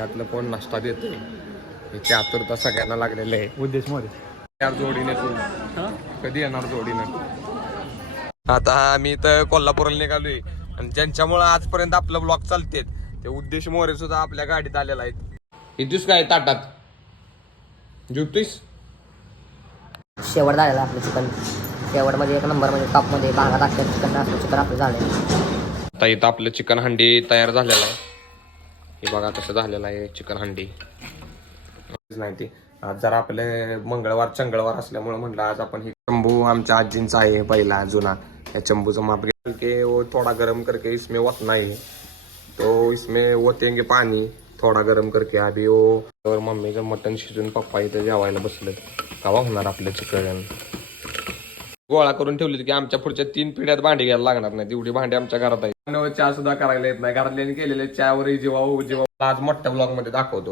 त्यातलं कोण नाश्ता देते याची आतुरता सगळ्यांना लागलेलं आहे. उद्देश मध्ये यार जोडीने तू कधी येणार जोडीने. आता आम्ही तर कोल्हापूरला निघालोय आणि ज्यांच्यामुळे आजपर्यंत आपलं ब्लॉग चालतेत ते उद्देश मोरे सुद्धा आपल्या गाडीत आलेला आहे. इथेच काय ताटात जेवतोयस. शेवट झालेला आपलं चिकन. शेवटमध्ये एक नंबरमध्ये टॉपमध्ये बांगडा टाकतात चिकन असलं चिकन आपलं झालं. आता इथं आपलं चिकन हंडी तयार झालेलं आहे. हे बघा कसं झालेलं आहे चिकन हंडी. नाही ती आज जरा आपले मंगळवार असल्यामुळे म्हटलं आज आपण हे चंबू आमच्या आजींचा आहे पहिला जुना. या चंबूचं माप घ्या के वो थोड़ा गरम करके इसमें वतना है तो इसमें वतेंगे पानी थोड़ा गरम करके अभी वो. तर मम्मीचं मटण शिजून पप्पा इथं जेवायला बसले. कवा होणार आपलं चिकन. गोळा करून ठेवली की आमच्या पुढच्या 3 पिढ्यात भांडी घ्यायला लागणार नाही. तेवढी भांडी आमच्या घरात आहे. चहा सुद्धा करायला येत नाही. घरातल्याने केलेले चहावरही जेव्हा आज मोठ्या ब्लॉग मध्ये दाखवतो.